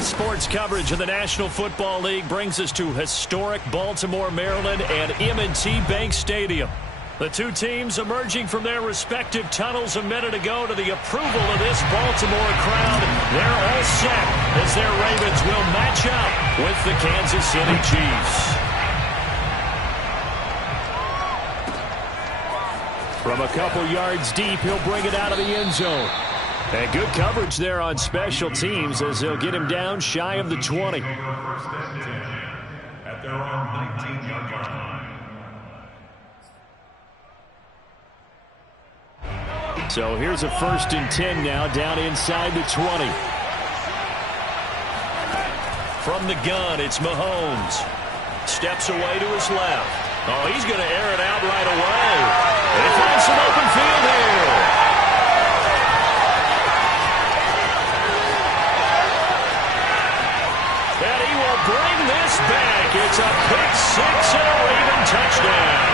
Sports coverage of the National Football League brings us to historic Baltimore, Maryland and M&T Bank Stadium. The two teams emerging from their respective tunnels a minute ago to the approval of this Baltimore crowd. They're all set as their Ravens will match up with the Kansas City Chiefs. From a couple yards deep, he'll bring it out of the end zone. And good coverage there on special teams as they'll get him down shy of the 20. At their own 19-yard line. So here's a 1st and 10 now down inside the 20. From the gun, it's Mahomes. Steps away to his left. Oh, he's going to air it out right away. They find some open field here. Bring this back. It's a pick six and a Raven touchdown.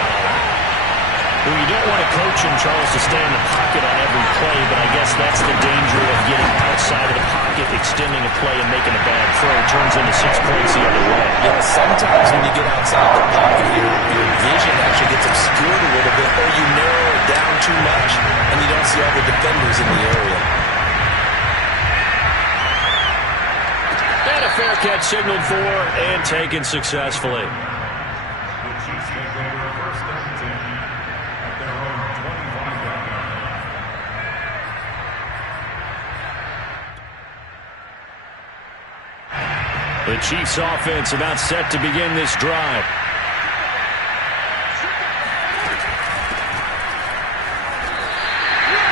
Well, you don't want a coach in Charles to stay in the pocket on every play, but I guess that's the danger of getting outside of the pocket, extending a play, and making a bad throw. It turns into 6 points the other way. Yeah, sometimes when you get outside the pocket, your vision actually gets obscured a little bit, or you narrow it down too much, and you don't see all the defenders in the area. Fair catch signaled for and taken successfully. The Chiefs take over 1st and 10 at their own 25-yard line. 2 The Chiefs offense about set to begin this drive.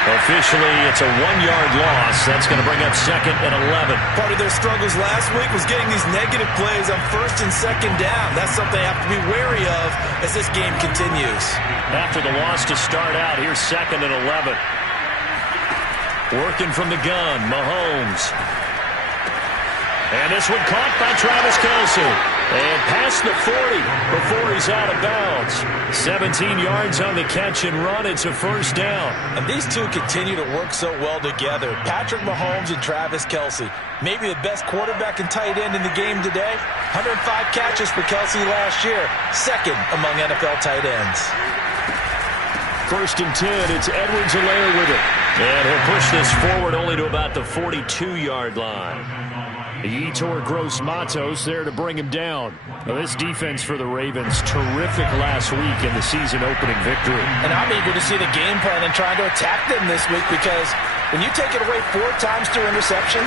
Officially, it's a 1-yard loss. That's going to bring up 2nd and 11. Part of their struggles last week was getting these negative plays on 1st and 2nd down. That's something they have to be wary of as this game continues. After the loss to start out, here's 2nd and 11. Working from the gun, Mahomes. And this one caught by Travis Kelce. And past the 40 before he's out of bounds. 17 yards on the catch and run. It's a first down. And these two continue to work so well together. Patrick Mahomes and Travis Kelce. Maybe the best quarterback and tight end in the game today. 105 catches for Kelce last year. 2nd among NFL tight ends. 1st and 10. It's Edwards-Helaire with it. And he'll push this forward only to about the 42-yard line. Yetur Gross-Matos there to bring him down. Well, this defense for the Ravens, terrific last week in the season-opening victory. And I'm eager to see the game plan and trying to attack them this week because when you take it away 4 times through interceptions,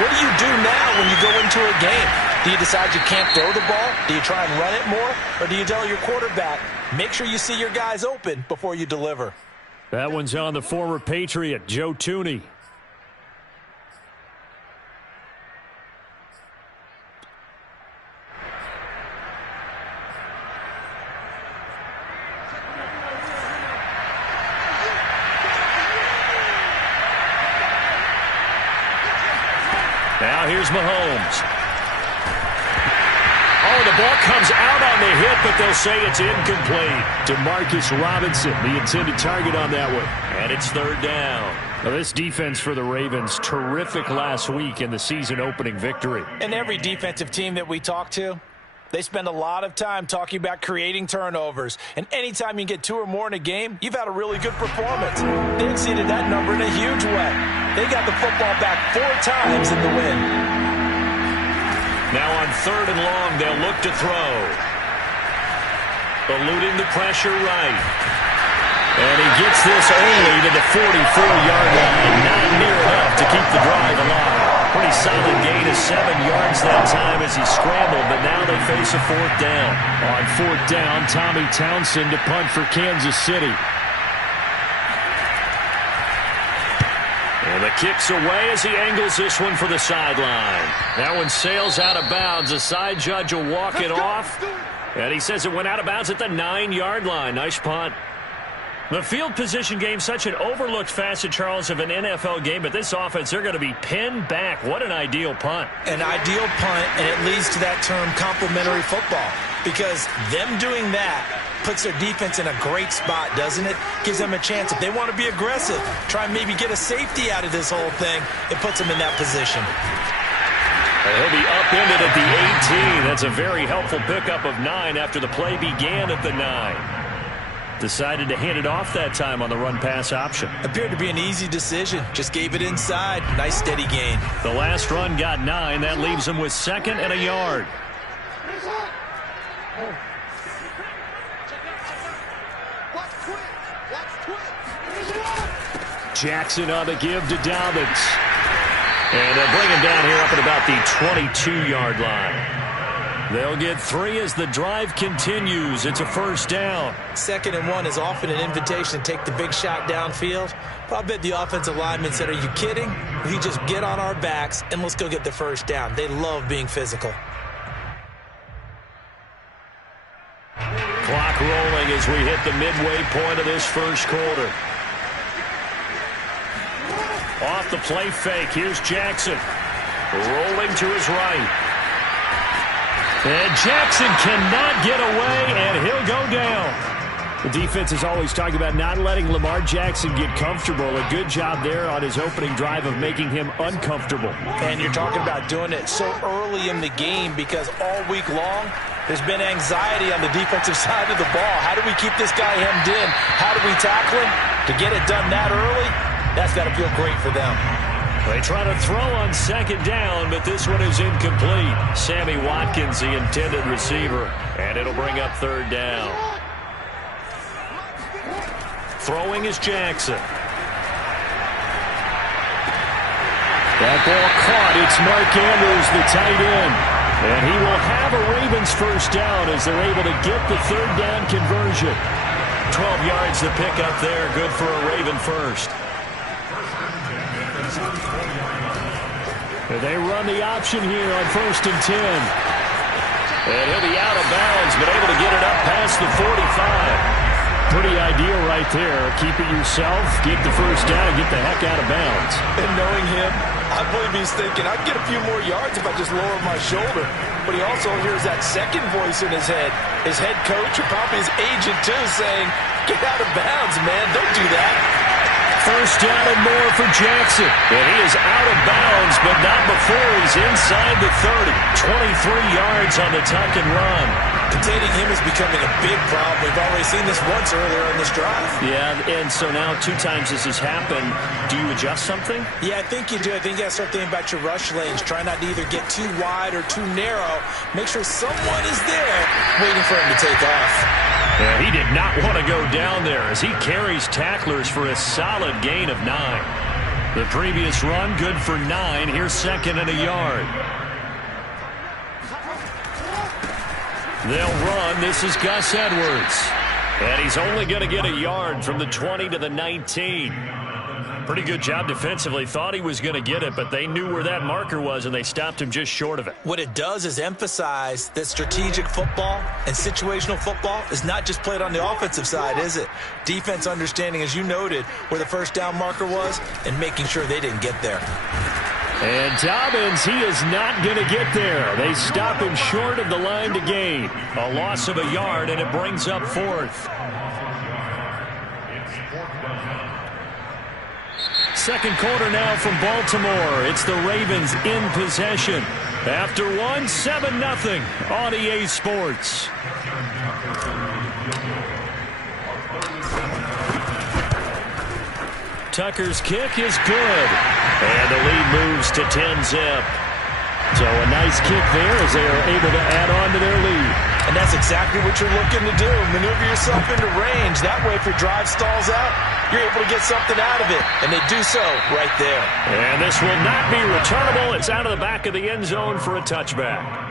what do you do now when you go into a game? Do you decide you can't throw the ball? Do you try and run it more? Or do you tell your quarterback, make sure you see your guys open before you deliver? That one's on the former Patriot, Joe Thuney. Now here's Mahomes. Oh, the ball comes out on the hit, but they'll say it's incomplete. Demarcus Robinson, the intended target on that one. And it's 3rd down. Now, this defense for the Ravens, terrific last week in the season-opening victory. And every defensive team that we talk to, they spend a lot of time talking about creating turnovers. And anytime you get 2 or more in a game, you've had a really good performance. They exceeded that number in a huge way. They got the football back 4 times in the win. Now on 3rd and long, they'll look to throw. Eluding the pressure right. And he gets this only to the 44-yard line. Not near enough to keep the drive alive. Pretty solid gain of 7 yards that time as he scrambled, but now they face a 4th down. On 4th down, Tommy Townsend to punt for Kansas City. And the kick's away as he angles this one for the sideline. That one sails out of bounds. The side judge will walk it off. And he says it went out of bounds at the 9-yard line. Nice punt. The field position game, such an overlooked facet, Charles, of an NFL game. But this offense, they're going to be pinned back. What an ideal punt. An ideal punt, and it leads to that term complementary football. Because them doing that puts their defense in a great spot, doesn't it? Gives them a chance. If they want to be aggressive, try and maybe get a safety out of this whole thing, it puts them in that position. He'll be upended at the 18. That's a very helpful pickup of 9 after the play began at the 9. Decided to hand it off that time on the run-pass option. Appeared to be an easy decision. Just gave it inside. Nice steady gain. The last run got 9. That leaves him with 2nd and a yard. Jackson on the give to Dobbins. And they'll bring him down here up at about the 22-yard line. They'll get 3 as the drive continues. It's a first down. 2nd and 1 is often an invitation to take the big shot downfield. But I bet the offensive lineman said, are you kidding? We just get on our backs and let's go get the first down. They love being physical. Clock rolling as we hit the midway point of this first quarter. Off the play fake. Here's Jackson. Rolling to his right. And Jackson cannot get away, and he'll go down. The defense is always talking about not letting Lamar Jackson get comfortable. A good job there on his opening drive of making him uncomfortable. And you're talking about doing it so early in the game because all week long, there's been anxiety on the defensive side of the ball. How do we keep this guy hemmed in? How do we tackle him? To get it done that early, that's got to feel great for them. They try to throw on 2nd down, but this one is incomplete. Sammy Watkins, the intended receiver, and it'll bring up 3rd down. Throwing is Jackson. That ball caught. It's Mark Andrews, the tight end. And he will have a Ravens first down as they're able to get the third down conversion. 12 yards to pick up there. Good for a Raven first. They run the option here on 1st and 10. And he'll be out of bounds, but able to get it up past the 45. Pretty ideal right there. Keep it yourself, get the first down, and get the heck out of bounds. And knowing him, I believe he's thinking, I can get a few more yards if I just lower my shoulder. But he also hears that second voice in his head. His head coach, or probably his agent too, saying, get out of bounds, man. Don't do that. First down and more for Jackson. And he is out of bounds, but not before he's inside the 30. 23 yards on the tuck and run. Containing him is becoming a big problem. We've already seen this once earlier in this drive. Yeah, and so now 2 times this has happened. Do you adjust something? Yeah, I think you do. I think you got to start thinking about your rush lanes. Try not to either get too wide or too narrow. Make sure someone is there waiting for him to take off. Yeah, he did not want to go down there as he carries tacklers for a solid gain of 9. The previous run, good for 9. Here's 2nd and a yard. They'll run. This is Gus Edwards. And he's only going to get a yard from the 20 to the 19. Pretty good job defensively. Thought he was going to get it, but they knew where that marker was, and they stopped him just short of it. What it does is emphasize that strategic football and situational football is not just played on the offensive side, is it? Defense understanding, as you noted, where the first down marker was and making sure they didn't get there. And Dobbins, he is not going to get there. They stop him short of the line to gain. A loss of a yard, and it brings up 4th. Second quarter now from Baltimore. It's the Ravens in possession. After 1, 7-0 on EA Sports. Tucker's kick is good. And the lead moves to 10-zip. So a nice kick there as they are able to add on to their lead. And that's exactly what you're looking to do. Maneuver yourself into range. That way, if your drive stalls out, you're able to get something out of it. And they do so right there. And this will not be returnable. It's out of the back of the end zone for a touchback.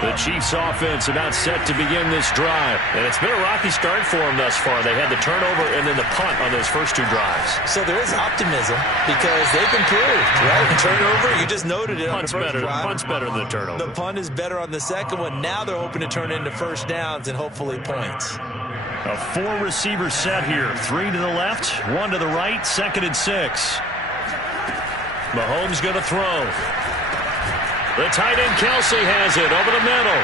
The Chiefs offense about set to begin this drive. And it's been a rocky start for them thus far. They had the turnover and then the punt on those first 2 drives. So there is optimism because they've improved, right? The turnover, you just noted it. Punt's better than the turnover. The punt is better on the second one. Now they're hoping to turn into first downs and hopefully points. A 4-receiver set here. 3 to the left, 1 to the right, 2nd and 6. Mahomes going to throw. The tight end Kelsey has it over the middle.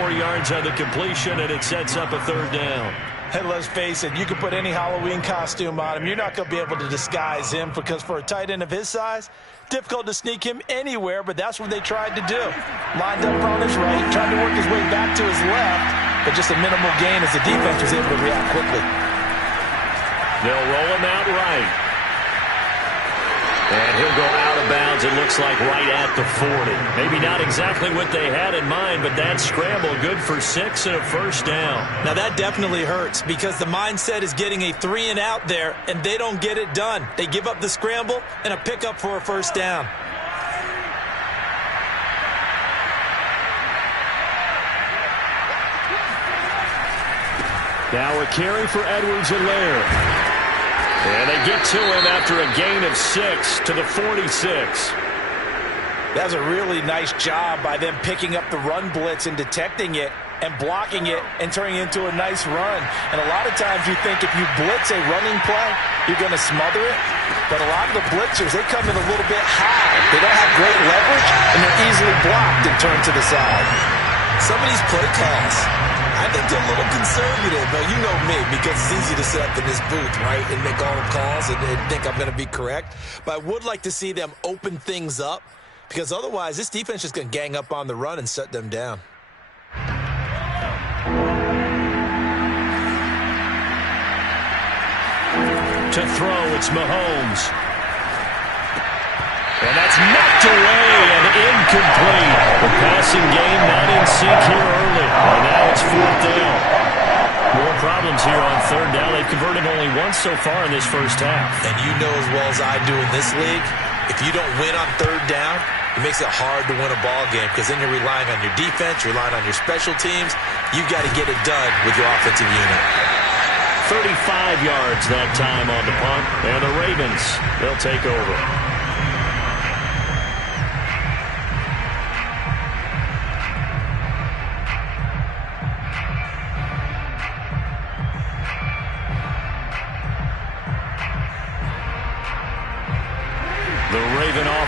4 yards on the completion, and it sets up a 3rd down. And let's face it, you can put any Halloween costume on him. You're not going to be able to disguise him because for a tight end of his size, difficult to sneak him anywhere, but that's what they tried to do. Lined up on his right, tried to work his way back to his left, but just a minimal gain as the defense was able to react quickly. They'll roll him out right. And he'll go out of bounds, it looks like, right at the 40. Maybe not exactly what they had in mind, but that scramble good for 6 and a first down. Now that definitely hurts because the mindset is getting a 3 and out there, and they don't get it done. They give up the scramble and a pickup for a first down. Now a carry for Edwards-Helaire. And they get to him after a gain of 6 to the 46. That was a really nice job by them picking up the run blitz and detecting it and blocking it and turning it into a nice run. And a lot of times you think if you blitz a running play, you're going to smother it. But a lot of the blitzers, they come in a little bit high. They don't have great leverage, and they're easily blocked and turned to the side. Some of these play calls, I think they're a little conservative. Now, you know me, because it's easy to sit up in this booth, right, and make all the calls and think I'm going to be correct. But I would like to see them open things up, because otherwise this defense is going to gang up on the run and shut them down. To throw, it's Mahomes. And that's knocked away and incomplete. The passing game not in sync here early. And now it's 4th down. More problems here on 3rd down. They've converted only once so far in this first half. And you know as well as I do in this league, if you don't win on 3rd down, it makes it hard to win a ball game because then you're relying on your defense, you're relying on your special teams. You've got to get it done with your offensive unit. 35 yards that time on the punt. And the Ravens, they'll take over.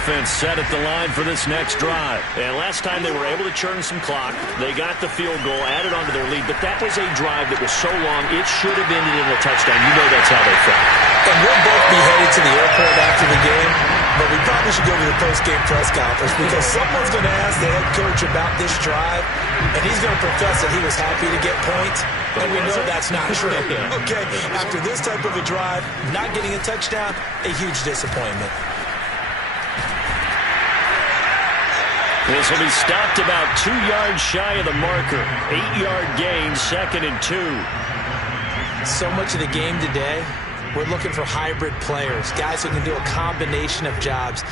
Offense set at the line for this next drive. And last time they were able to churn some clock. They got the field goal, added onto their lead, but that was a drive that was so long it should have ended in a touchdown. You know that's how they felt. And we'll both be headed to the airport after the game, but we probably should go to the post-game press conference because someone's going to ask the head coach about this drive, and he's going to profess that he was happy to get points, and we know that's not true. Okay, after this type of a drive, not getting a touchdown, a huge disappointment. This will be stopped about 2 yards shy of the marker. 8-yard gain, 2nd and 2. So much of the game today, we're looking for hybrid players, guys who can do a combination of jobs.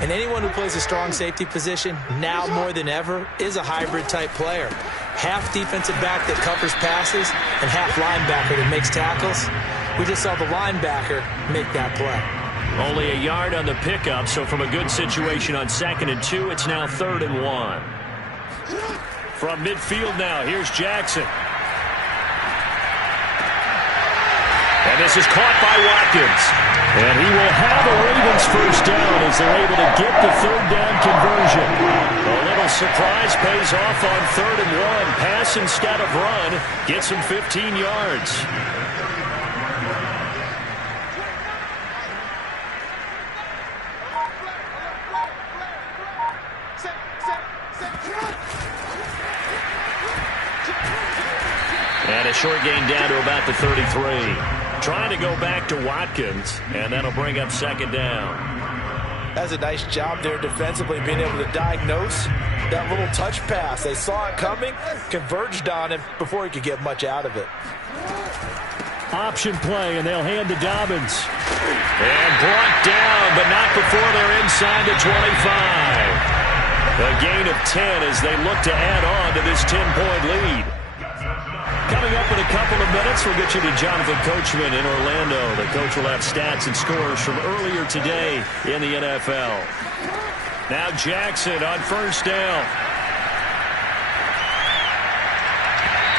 And anyone who plays a strong safety position, now more than ever, is a hybrid-type player. Half defensive back that covers passes and half linebacker that makes tackles. We just saw the linebacker make that play. Only a yard on the pickup, so from a good situation on 2nd and 2, it's now 3rd and 1. From midfield now, here's Jackson. And this is caught by Watkins. And he will have a Ravens first down as they're able to get the 3rd down conversion. A little surprise pays off on 3rd and 1. Pass instead of run. Gets him 15 yards. And a short gain down to about the 33. Trying to go back to Watkins, and that'll bring up 2nd down. That's a nice job there defensively, being able to diagnose that little touch pass. They saw it coming, converged on him before he could get much out of it. Option play, and they'll hand to Dobbins. And brought down, but not before they're inside the 25. A gain of 10 as they look to add on to this 10-point lead. Coming up in a couple of minutes, we'll get you to Jonathan Coachman in Orlando. The coach will have stats and scores from earlier today in the NFL. Now Jackson on first down.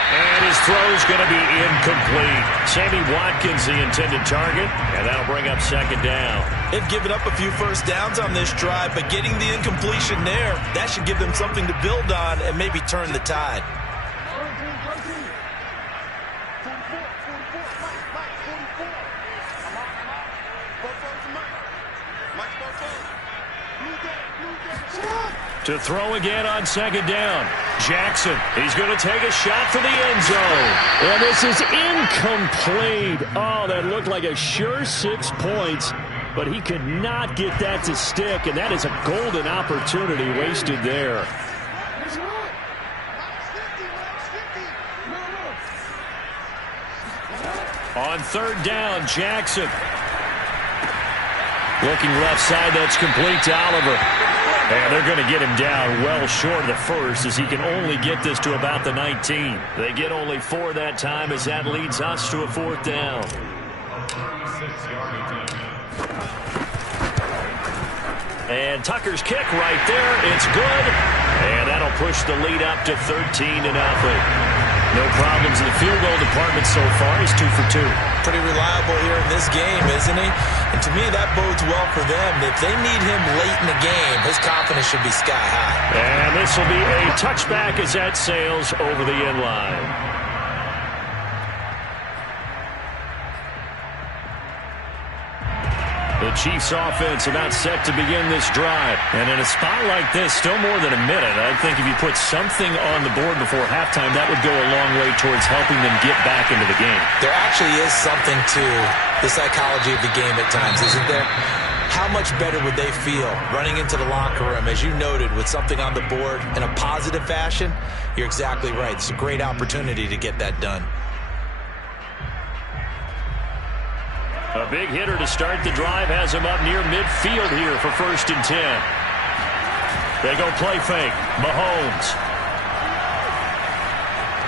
And his throw's going to be incomplete. Sammy Watkins, the intended target, and that'll bring up 2nd down. They've given up a few first downs on this drive, but getting the incompletion there, that should give them something to build on and maybe turn the tide. To throw again on 2nd down. Jackson, he's going to take a shot for the end zone. And this is incomplete. Oh, that looked like a sure 6 points, but he could not get that to stick, and that is a golden opportunity wasted there. On 3rd down, Jackson. Looking left side, that's complete to Oliver. And they're going to get him down well short of the first as he can only get this to about the 19. They get only 4 that time as that leads us to a 4th down. And Tucker's kick right there. It's good. And that'll push the lead up to 13-0. No problems in the field goal department so far. He's 2 for 2. Pretty reliable here in this game, isn't he? And to me, that bodes well for them. If they need him late in the game, his confidence should be sky high. And this will be a touchback as that sails over the end line. The Chiefs offense about set to begin this drive. And in a spot like this, still more than a minute, I think if you put something on the board before halftime, that would go a long way towards helping them get back into the game. There actually is something to the psychology of the game at times, isn't there? how much better would they feel running into the locker room, as you noted, with something on the board in a positive fashion? You're exactly right. It's a great opportunity to get that done. A big hitter to start the drive has him up near midfield here for 1st and 10. They go play fake. Mahomes.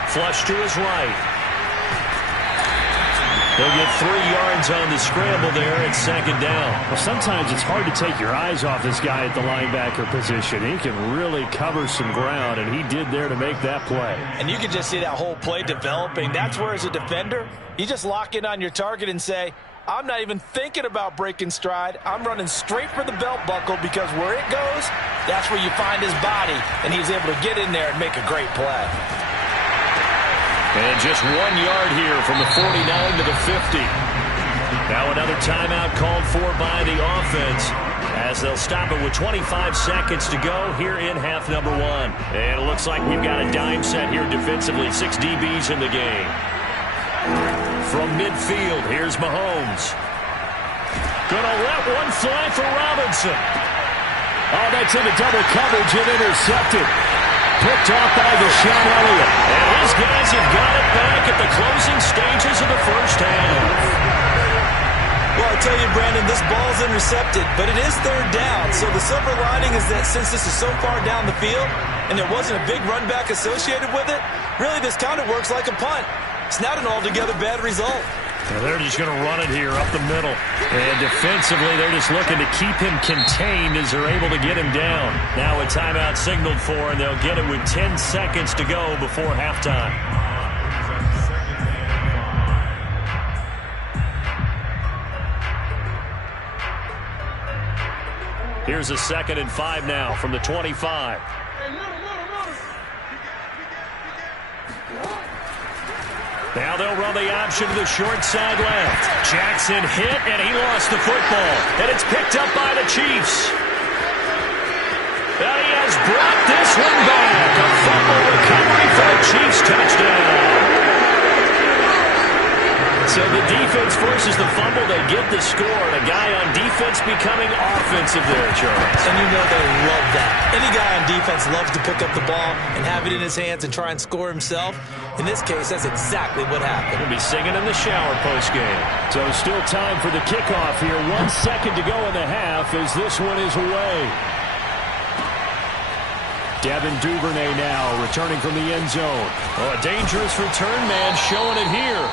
Flush to his right. They'll get 3 yards on the scramble there at 2nd down. Well, sometimes it's hard to take your eyes off this guy at the linebacker position. He can really cover some ground, and he did there to make that play. And you can just see that whole play developing. That's where, as a defender, you just lock in on your target and say, I'm not even thinking about breaking stride. I'm running straight for the belt buckle, because where it goes, that's where you find his body, and he's able to get in there and make a great play. And just 1 yard here from the 49 to the 50. Now another timeout called for by the offense, as they'll stop it with 25 seconds to go here in half number 1. And it looks like we've got a dime set here defensively. 6 DBs in the game. From midfield, here's Mahomes. Gonna let one fly for Robinson. Oh, that's into double coverage and intercepted. Picked off by Deshaun Elliott. And his guys have got it back at the closing stages of the first half. Well, I tell you, Brandon, this ball's intercepted, but it is 3rd down. So the silver lining is that since this is so far down the field and there wasn't a big run back associated with it, really this kind of works like a punt. It's not an altogether bad result. Now they're just going to run it here up the middle. And defensively, they're just looking to keep him contained as they're able to get him down. Now a timeout signaled for, and they'll get it with 10 seconds to go before halftime. Here's a 2nd and 5 now from the 25. Now they'll run the option to the short side left. Jackson hit, and he lost the football. And it's picked up by the Chiefs. And he has brought this one back. A fumble recovery for a Chiefs touchdown. So the defense forces the fumble. They get the score. And a guy on defense becoming offensive there, Charles. And you know they love that. Any guy on defense loves to pick up the ball and have it in his hands and try and score himself. In this case, that's exactly what happened. He'll be singing in the shower post-game. So still time for the kickoff here. 1 second to go in the half as this one is away. Devin Duvernay now returning from the end zone. Oh, a dangerous return man showing it here.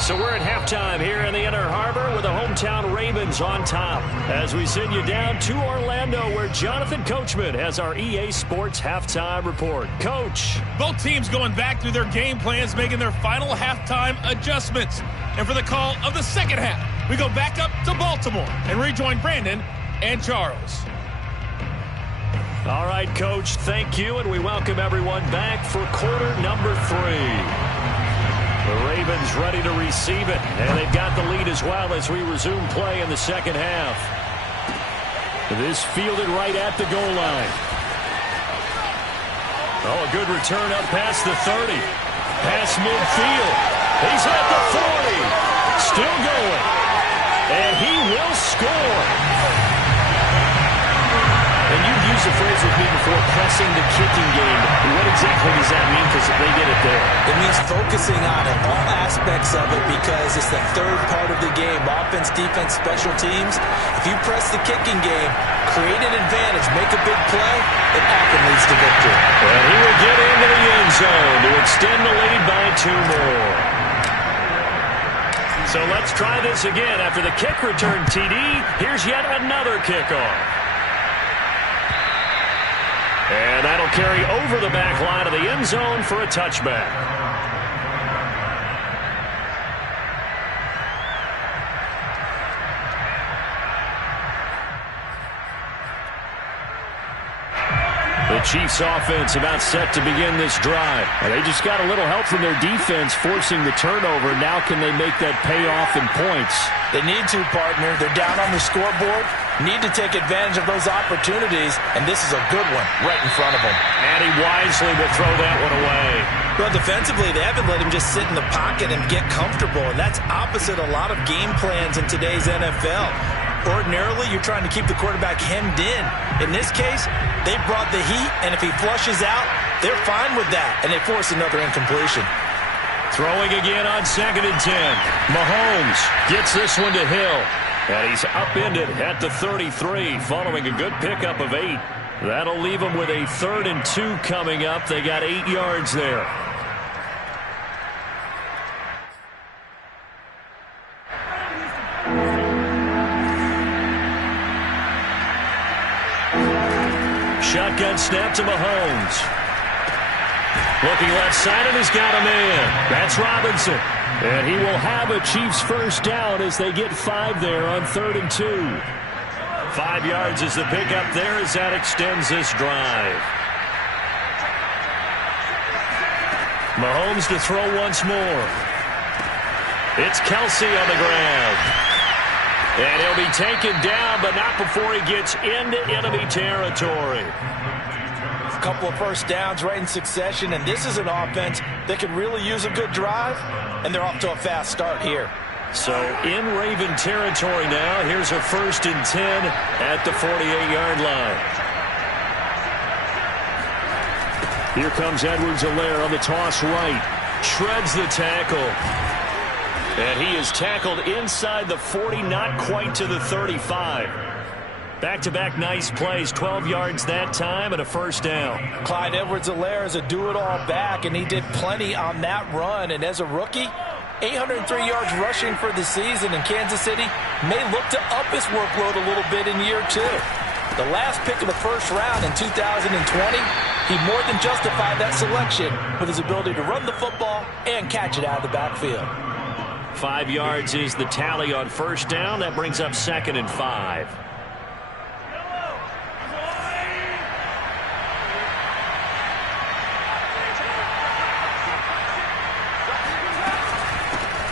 So we're at halftime here in the Inner Harbor with the hometown Ravens on top, as we send you down to Orlando, where Jonathan Coachman has our EA Sports halftime report. Coach. Both teams going back through their game plans, making their final halftime adjustments. And for the call of the second half, we go back up to Baltimore and rejoin Brandon and Charles. All right, Coach, thank you, and we welcome everyone back for quarter number 3. The Ravens ready to receive it, and they've got the lead as well as we resume play in the second half. This fielded right at the goal line. Oh, a good return up past the 30. Past midfield. He's at the 40. Still going. And he will score. And you've used the phrase with me before, pressing the kicking game. What exactly does that mean? Because they did it there. It means focusing on it, all aspects of it, because it's the third part of the game. Offense, defense, special teams. If you press the kicking game, create an advantage, make a big play, it often leads to victory. And he will get into the end zone to extend the lead by 2 more. So let's try this again. After the kick return TD, here's yet another kickoff. And that'll carry over the back line of the end zone for a touchback. The Chiefs offense about set to begin this drive. Well, they just got a little help from their defense forcing the turnover. Now can they make that payoff in points? They need to, partner. They're down on the scoreboard. Need to take advantage of those opportunities, and this is a good one right in front of them. And he wisely will throw that one away. Well, defensively, they haven't let him just sit in the pocket and get comfortable, and that's opposite a lot of game plans in today's NFL. Ordinarily, you're trying to keep the quarterback hemmed in. In this case, they brought the heat, and if he flushes out, they're fine with that, and they force another incompletion. Throwing again on 2nd and 10. Mahomes gets this one to Hill. And he's upended at the 33 following a good pickup of 8. That'll leave him with a 3rd and 2 coming up. They got 8 yards there. Shotgun snap to Mahomes. Looking left side, and he's got a man. That's Robinson. And he will have a Chiefs first down as they get 5 there on 3rd and 2. 5 yards is the pickup there as that extends this drive. Mahomes to throw once more. It's Kelsey on the ground. And he'll be taken down, but not before he gets into enemy territory. A couple of first downs right in succession, and this is an offense that could really use a good drive, and they're off to a fast start here. So in Raven territory now, here's a 1st and 10 at the 48-yard line. Here comes Edwards-Helaire on the toss right. Shreds the tackle. And he is tackled inside the 40, not quite to the 35. Back-to-back nice plays, 12 yards that time and a first down. Clyde Edwards-Helaire is a do-it-all back, and he did plenty on that run. And as a rookie, 803 yards rushing for the season, in Kansas City may look to up his workload a little bit in year 2. The last pick of the first round in 2020, he more than justified that selection with his ability to run the football and catch it out of the backfield. 5 yards is the tally on first down. That brings up 2nd and 5.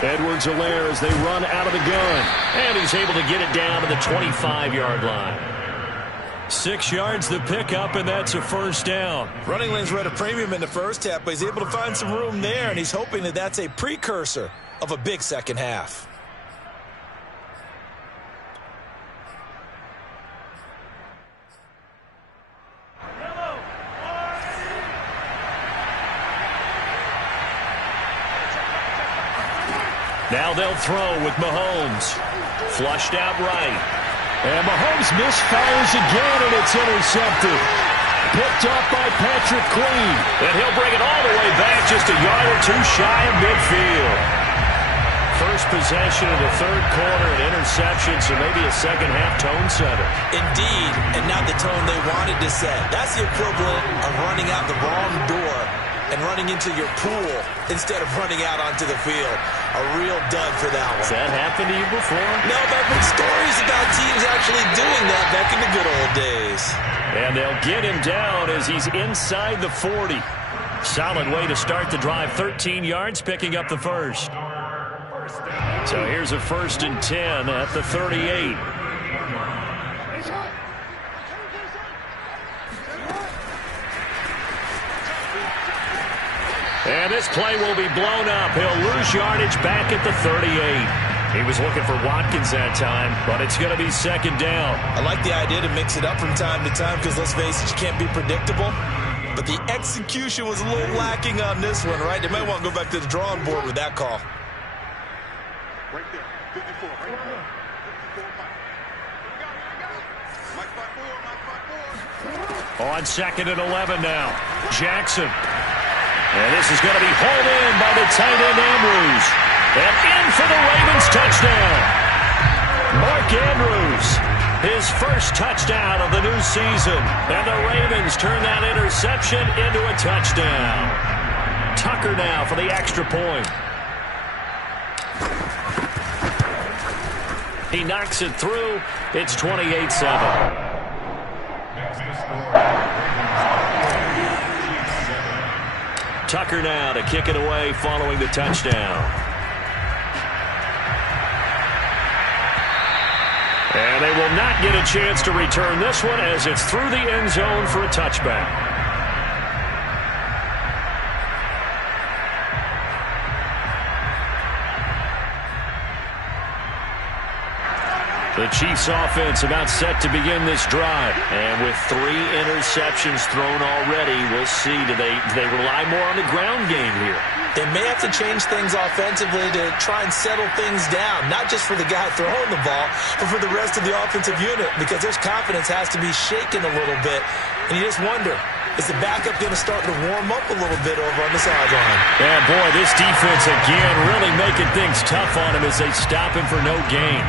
Edwards-Helaire as they run out of the gun. And he's able to get it down to the 25-yard line. 6 yards the pickup, and that's a first down. Running lanes were at a premium in the first half, but he's able to find some room there, and he's hoping that that's a precursor of a big second half. Now they'll throw with Mahomes. Flushed out right. And Mahomes misfires again, and it's intercepted. Picked up by Patrick Queen. And he'll bring it all the way back just a yard or 2 shy of midfield. First possession of the 3rd quarter, an interception, so maybe a second-half tone setter. Indeed, and not the tone they wanted to set. That's the equivalent of running out the wrong door and running into your pool instead of running out onto the field. A real dud for that one. Has that happened to you before? No, but I've heard stories about teams actually doing that back in the good old days. And they'll get him down as he's inside the 40. Solid way to start the drive. 13 yards, picking up the first. So here's a 1st and 10 at the 38. And this play will be blown up. He'll lose yardage back at the 38. He was looking for Watkins that time, but it's going to be 2nd down. I like the idea to mix it up from time to time because, let's face it, you can't be predictable. But the execution was a little lacking on this one, right? They might want to go back to the drawing board with that call. Right there, 54, right there. 54, Mike. On 2nd and 11 now. Jackson. And this is going to be hauled in by the tight end Andrews. And in for the Ravens touchdown. Mark Andrews, his first touchdown of the new season. And the Ravens turn that interception into a touchdown. Tucker now for the extra point. He knocks it through. It's 28-7. Tucker now to kick it away following the touchdown. And they will not get a chance to return this one as it's through the end zone for a touchback. The Chiefs offense about set to begin this drive. And with 3 interceptions thrown already, we'll see. Do they rely more on the ground game here? They may have to change things offensively to try and settle things down, not just for the guy throwing the ball, but for the rest of the offensive unit, because their confidence has to be shaken a little bit. And you just wonder, is the backup going to start to warm up a little bit over on the sideline? Yeah, boy, this defense again really making things tough on him as they stop him for no gain.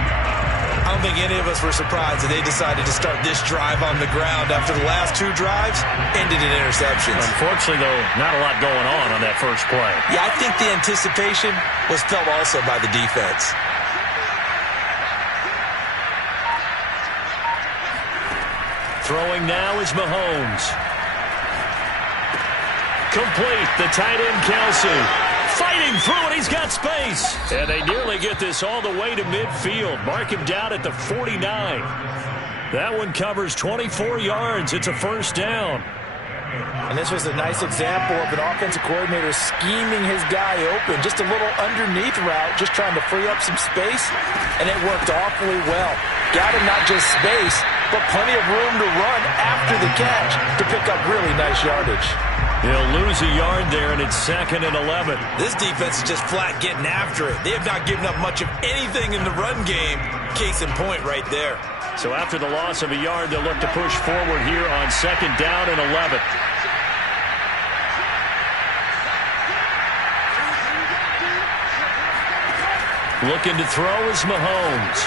I don't think any of us were surprised that they decided to start this drive on the ground after the last 2 drives ended in interceptions. Unfortunately, though, not a lot going on that first play. Yeah, I think the anticipation was felt also by the defense. Throwing now is Mahomes. Complete. The tight end, Kelsey. Fighting through it. He's got space. And they nearly get this all the way to midfield. Mark him down at the 49. That one covers 24 yards. It's a first down. And this was a nice example of an offensive coordinator scheming his guy open. Just a little underneath route, just trying to free up some space. And it worked awfully well. Got him not just space, but plenty of room to run after the catch to pick up really nice yardage. He'll lose a yard there, and it's 2nd and 11. This defense is just flat getting after it. They have not given up much of anything in the run game. Case in point right there. So after the loss of a yard, they'll look to push forward here on 2nd down and 11. Looking to throw is Mahomes.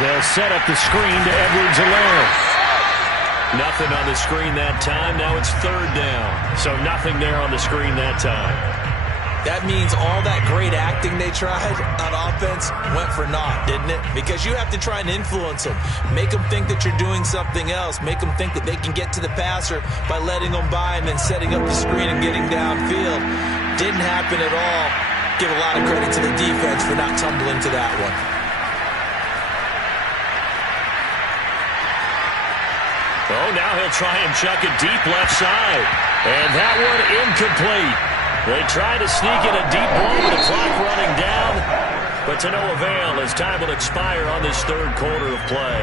They'll set up the screen to Edwards-Helaire. Nothing on the screen that time. Now it's 3rd down. So nothing there on the screen that time. That means all that great acting they tried on offense went for naught, didn't it? Because you have to try and influence them. Make them think that you're doing something else. Make them think that they can get to the passer by letting them by and then setting up the screen and getting downfield. Didn't happen at all. Give a lot of credit to the defense for not tumbling to that one. Oh, now he'll try and chuck it deep left side. And that one incomplete. They try to sneak in a deep ball with the clock running down, but to no avail as time will expire on this 3rd quarter of play.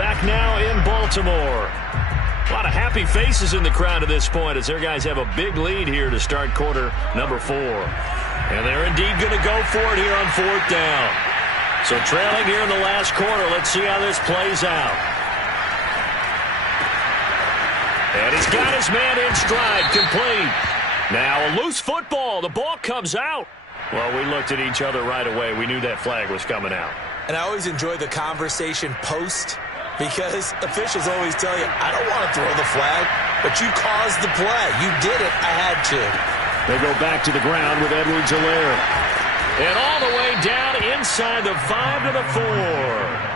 Back now in Baltimore. A lot of happy faces in the crowd at this point as their guys have a big lead here to start quarter number 4. And they're indeed going to go for it here on 4th down. So trailing here in the last quarter, let's see how this plays out. And he's got his man in stride, complete. Now a loose football. The ball comes out. Well, we looked at each other right away. We knew that flag was coming out. And I always enjoy the conversation post because officials always tell you, I don't want to throw the flag, but you caused the play. You did it. I had to. They go back to the ground with Edwards-Helaire. And all the way down inside the 5 to the 4.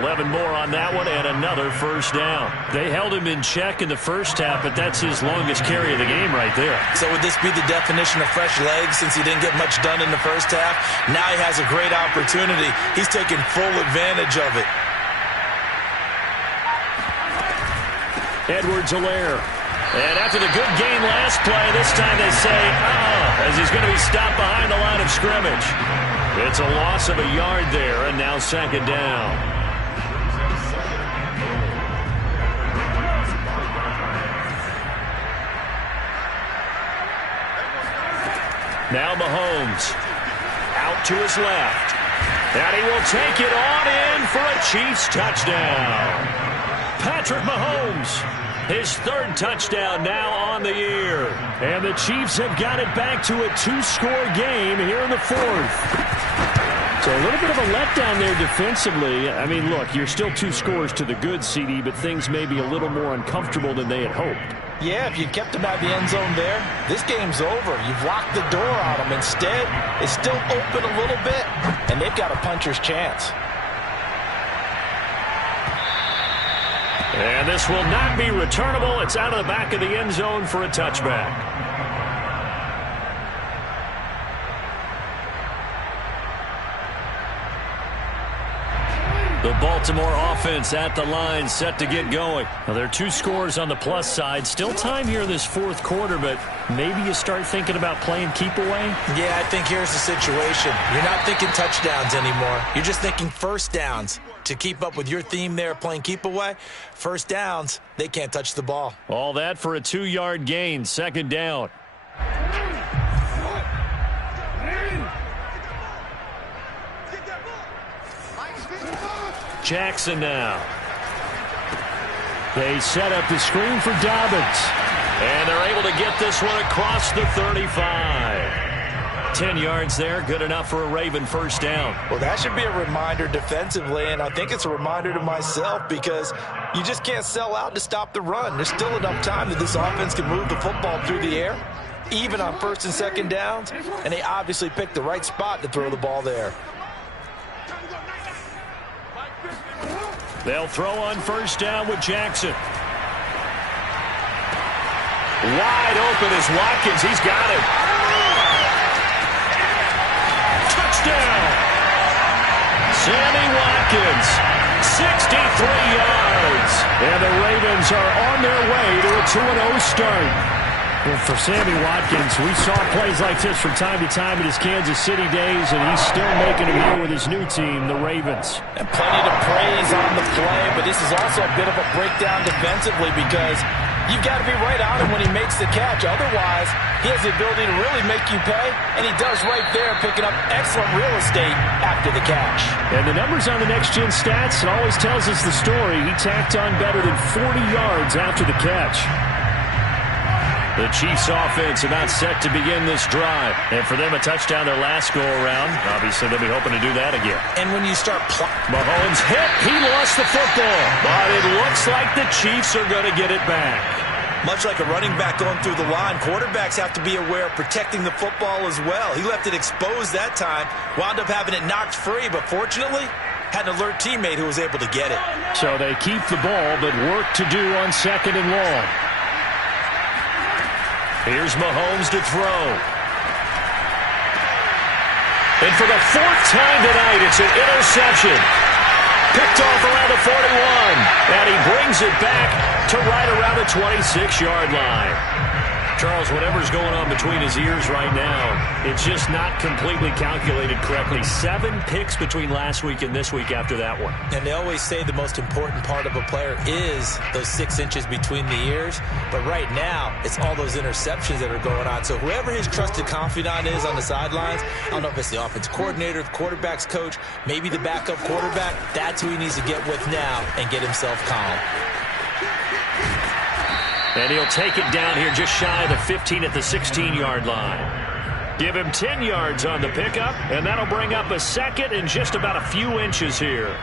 11 more on that one and another first down. They held him in check in the first half, but that's his longest carry of the game right there. So would this be the definition of fresh legs since he didn't get much done in the first half? Now he has a great opportunity. He's taking full advantage of it. Edwards-Helaire. And after the good gain last play, this time they say, as he's going to be stopped behind the line of scrimmage. It's a loss of a yard there, and now 2nd down. Now Mahomes out to his left. And he will take it on in for a Chiefs touchdown. Patrick Mahomes, his 3rd touchdown now on the year. And the Chiefs have got it back to a 2-score game here in the 4th. So a little bit of a letdown there defensively. I mean, look, you're still 2 scores to the good, CD, but things may be a little more uncomfortable than they had hoped. Yeah, if you kept them out of the end zone there, this game's over. You've locked the door on them. Instead, it's still open a little bit, and they've got a puncher's chance. And this will not be returnable. It's out of the back of the end zone for a touchback. The Baltimore offense at the line, set to get going. Now, there are 2 scores on the plus side. Still time here in this fourth quarter, but maybe you start thinking about playing keep away? Yeah, I think here's the situation. You're not thinking touchdowns anymore. You're just thinking first downs. To keep up with your theme there, playing keep away, first downs, they can't touch the ball. All that for a 2-yard gain, second down. Jackson now. They set up the screen for Dobbins. And they're able to get this one across the 35. 10 yards there, good enough for a Raven first down. Well, that should be a reminder defensively, and I think it's a reminder to myself because you just can't sell out to stop the run. There's still enough time that this offense can move the football through the air, even on first and second downs, and they obviously picked the right spot to throw the ball there. They'll throw on first down with Jackson. Wide open is Watkins. He's got it. Touchdown! Sammy Watkins, 63 yards. And the Ravens are on their way to a 2-0 start. Well, for Sammy Watkins, we saw plays like this from time to time in his Kansas City days, and he's still making them here with his new team, the Ravens. And plenty to praise on the play, but this is also a bit of a breakdown defensively because you've got to be right on him when he makes the catch. Otherwise, he has the ability to really make you pay, and he does right there, picking up excellent real estate after the catch. And the numbers on the next-gen stats, it always tells us the story. He tacked on better than 40 yards after the catch. The Chiefs offense about set to begin this drive. And for them, a touchdown their last go-around. Obviously, they'll be hoping to do that again. And when you start... Mahomes hit. He lost the football. But it looks like the Chiefs are going to get it back. Much like a running back going through the line, quarterbacks have to be aware of protecting the football as well. He left it exposed that time, wound up having it knocked free, but fortunately, had an alert teammate who was able to get it. So they keep the ball, but work to do on second and long. Here's Mahomes to throw. And for the 4th time tonight, it's an interception. Picked off around the 41. And he brings it back to right around the 26-yard line. Charles, whatever's going on between his ears right now, it's just not completely calculated correctly. 7 picks between last week and this week after that one. And they always say the most important part of a player is those 6 inches between the ears. But right now, it's all those interceptions that are going on. So whoever his trusted confidant is on the sidelines, I don't know if it's the offense coordinator, the quarterback's coach, maybe the backup quarterback, that's who he needs to get with now and get himself calm. And he'll take it down here just shy of the 15 at the 16-yard line. Give him 10 yards on the pickup, and that'll bring up a second and just about a few inches here.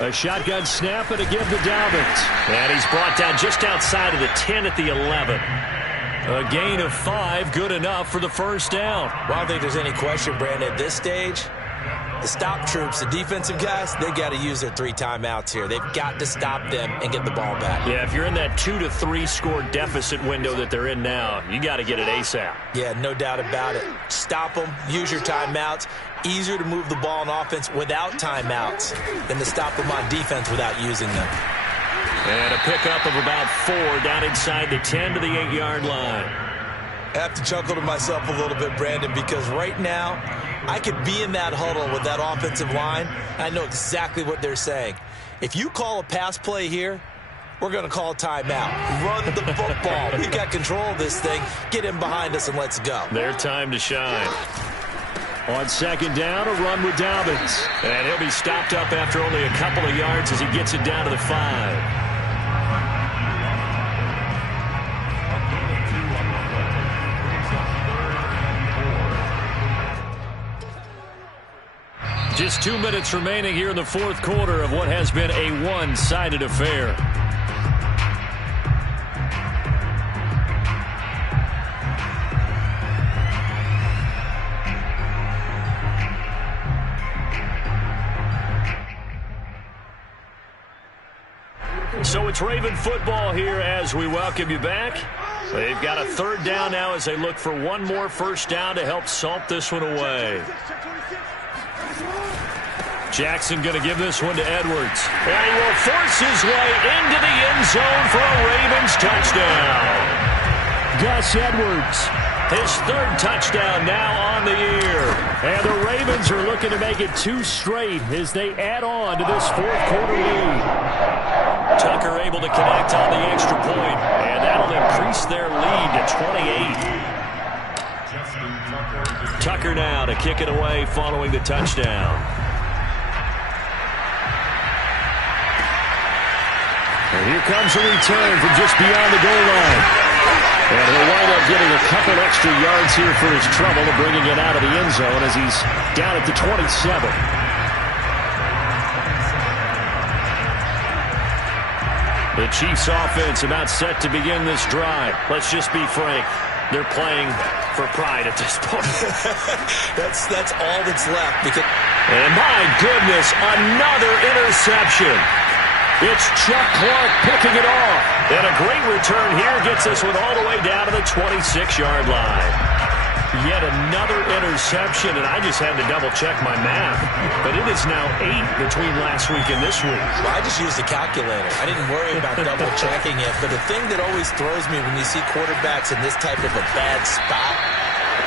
A shotgun snap and a give to Dobbins. And he's brought down just outside of the 10 at the 11. A gain of 5, good enough for the first down. Well, I don't think there's any question, Brandon, at this stage, the stop troops, the defensive guys, they got to use their 3 timeouts here. They've got to stop them and get the ball back. Yeah, if you're in that 2 to 3 score deficit window that they're in now, you got to get it ASAP. Yeah, no doubt about it. Stop them, use your timeouts. Easier to move the ball on offense without timeouts than to stop them on defense without using them. And a pickup of about 4 down inside the 10 to the 8-yard line. I have to chuckle to myself a little bit, Brandon, because right now I could be in that huddle with that offensive line. I know exactly what they're saying. If you call a pass play here, we're going to call a timeout. Run the football. We've got control of this thing. Get in behind us and let's go. Their time to shine. On second down, a run with Dobbins. And he'll be stopped up after only a couple of yards as he gets it down to the 5. Just 2 minutes remaining here in the fourth quarter of what has been a one-sided affair. So it's Raven football here as we welcome you back. They've got a third down now as they look for one more first down to help salt this one away. Jackson going to give this one to Edwards. And he will force his way into the end zone for a Ravens touchdown. Gus Edwards. His third touchdown now on the year. And the Ravens are looking to make it 2 straight as they add on to this fourth quarter lead. Tucker able to connect on the extra point, and that'll increase their lead to 28. Tucker now to kick it away following the touchdown. And here comes a return from just beyond the goal line. And he'll wind up getting a couple extra yards here for his trouble of bringing it out of the end zone as he's down at the 27. The Chiefs offense about set to begin this drive. Let's just be frank. They're playing for pride at this point. That's all that's left. And my goodness, another interception. It's Chuck Clark picking it off. And a great return here gets this one all the way down to the 26-yard line. Yet another interception, and I just had to double-check my math. But it is now 8 between last week and this week. Well, I just used a calculator. I didn't worry about double-checking it. But the thing that always throws me when you see quarterbacks in this type of a bad spot,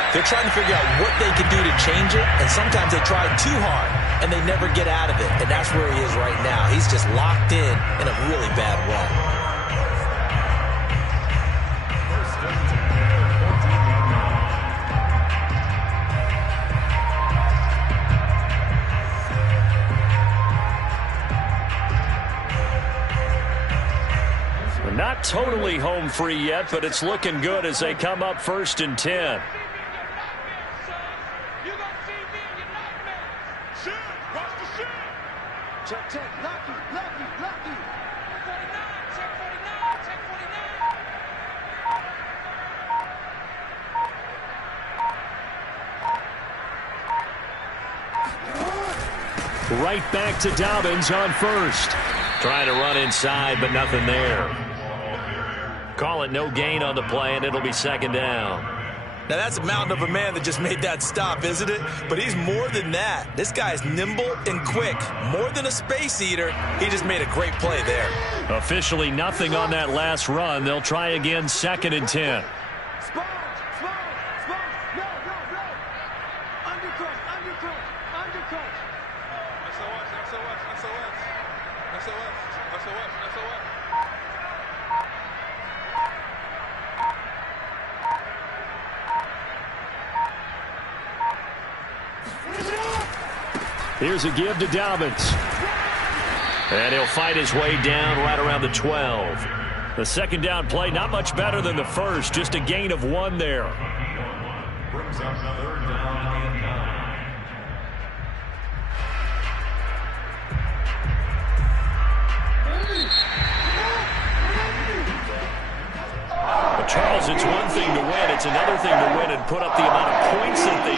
they're trying to figure out what they can do to change it, and sometimes they try too hard, and they never get out of it. And that's where he is right now. He's just locked in a really bad run. Not totally home free yet, but it's looking good as they come up 1st and 10. Right back to Dobbins on first. Trying to run inside, but nothing there. Call it no gain on the play, and it'll be 2nd down. Now, that's a mountain of a man that just made that stop, isn't it? But he's more than that. This guy's nimble and quick. More than a space eater. He just made a great play there. Officially nothing on that last run. They'll try again 2nd and 10. Here's a give to Dobbins. And he'll fight his way down right around the 12. The 2nd down play, not much better than the first. Just a gain of 1 there. Brings up 3rd down and 9. But Charles, it's one thing to win. It's another thing to win and put up the amount of points that they